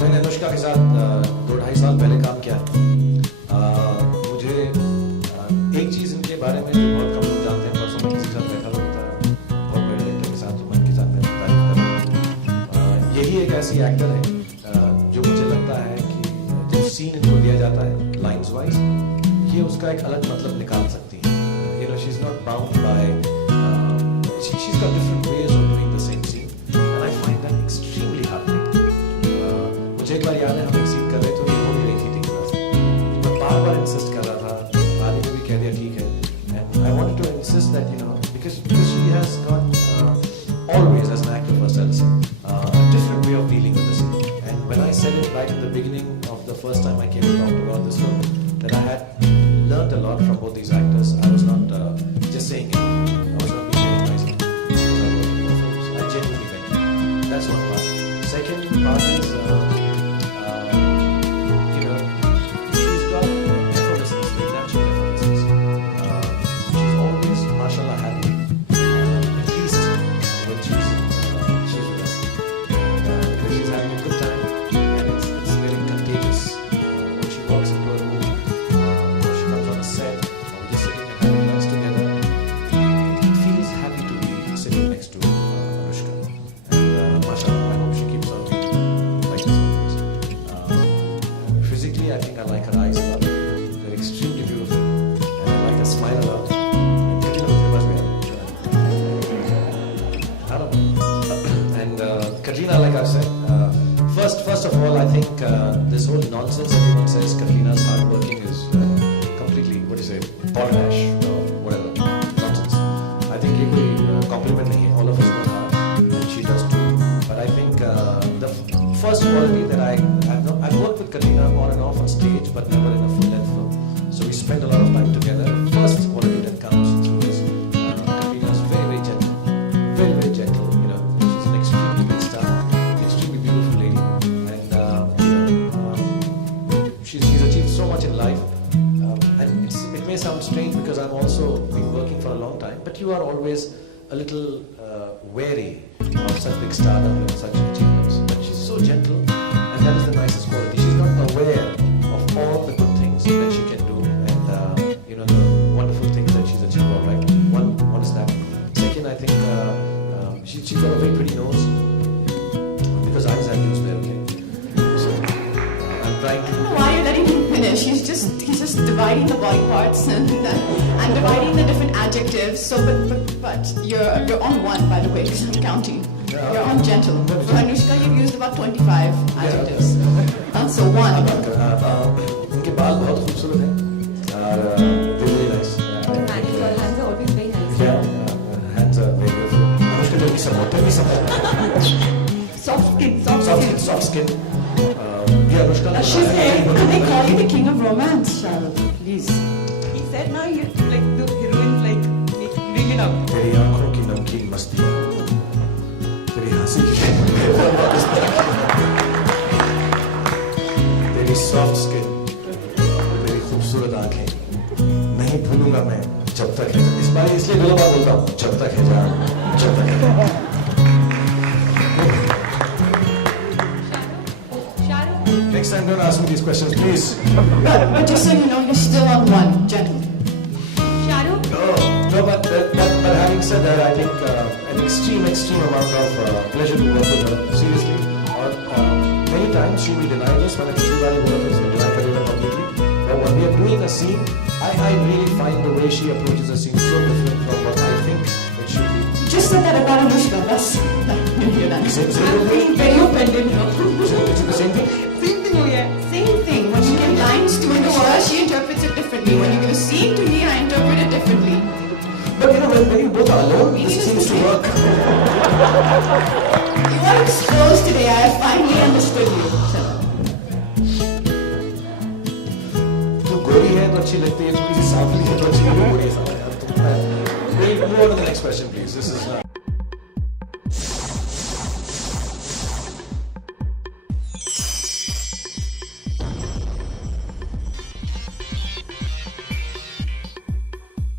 मैंने अनुष्का के साथ 2-2.5 साल पहले काम किया। मुझे एक चीज़ इनके बारे में जो बहुत कम लोग जानते हैं, परसों मैं किसी के साथ बैठा हुआ था, बहुत बड़े डायरेक्टर के साथ, रोमन के साथ मैंने तारीफ कर रहा हूँ। यही एक ऐसी एक्टर है जो मुझे लगता है कि जब सीन इनको दिया जाता है लाइन्स वाइज, ये उसका एक अलग मतलब निकाल सकती है। You know, she's not bound by she's got different ways of doing the same scene, and I find that extremely heartening. मुझे एक बार याद है, हम एक सीन कर रहे थे, ये हो भी रही थी ठीक तरह से, मैं बार-बार इंसिस्ट कर रहा था, आदि ने भी कह दिया ठीक है, and I wanted to insist that, you know, because she has got always, as an actor first, I'll say, a different way of dealing with the scene. And when I said it right at the beginning of the first time I came to talk about this film, that I had learned a lot from both these actors. I was not just saying it. I was not being very nice. I genuinely meant it. That's one part. Second part is, you know, she's got effortlessness, very natural effortlessness. She's always, mashallah, happy. At least when she's with us. Because she's having a good time, and it's very contagious. When she walks into a room, on a set, or just sitting and having lunch together, it feels happy to be sitting next to Anushka. And mashallah, I hope she keeps on being like this always. Physically, I think I like her eyes a lot. They're extremely beautiful, and I like her smile a lot. And I don't know. And Katrina, like I've said, first of all, I think this whole nonsense everyone says Katrina's hardworking is completely, what do you say, potash or whatever, nonsense. I think ये कोई compliment नहीं है. All of us work hard, and she does too. But I think the first quality that I've worked with Katrina on and off on stage, but never in a full-length film. So we spend a lot of time together. The first quality that comes through is Katrina's very gentle, very gentle. You know, she's an extremely big star, extremely beautiful lady, and she's achieved so much in life. And it may sound strange because I've also been working for a long time, but you are always a little wary of such big stardom and such achievements. But she's so gentle, and that is the nicest quality. She's not aware of all the good things that she can do, and you know, the wonderful things that she's achieved. All right, one is that. Second, I think she's got a very pretty nose, because eyes are used there. Okay, so I'm trying to. Why are you letting him finish? He's just dividing the body parts and dividing the different adjectives. So, but you're on one, by the way, because I'm counting. You're on gentle. For Anushka, you've used about 25 adjectives. So one. उनके बाल बहुत खूबसूरत हैं और very nice. Hands are always very nice. Yeah, hands are very beautiful. Anushka, tell me some more. Soft skin. Yeah, Anushka. She's and they call you the king of romance, Shahrukh. Please. He said now you like the heroines like bring it up. तेरी आँखों की नमकीन मस्ती, तेरी हंसी की तेरी soft skin, तेरी खूबसूरत आँखें, नहीं भूलूंगा मैं जब तक है। इस बार इसलिए दो बार बोलता हूँ, जब तक है जान, जब तक है। Next time, don't ask me these questions, please. But just so you know, you're still on one, gentle. Shahrukh? No, but having said that, I think an extreme amount of pleasure to work with her. Seriously, many times she will deny this when I deny her completely. But when we are doing a scene, I really find the way she approaches a scene so different from what I think it should be. You just said that about Anushka. That's you're done. Same I'm being very offended. Is it the same thing? Same thing हो गया. Same thing. When you give lines to Anushka, she interprets it differently. When you give a scene to me, I interpret it differently. But you know, when you both are alone, this seems to work. You are exposed today. I have finally understood you. तू गोरी है तो अच्छी लगती है, थोड़ी सी सांवली है तो अच्छी लगती है। We'll move on to the next question, please. This is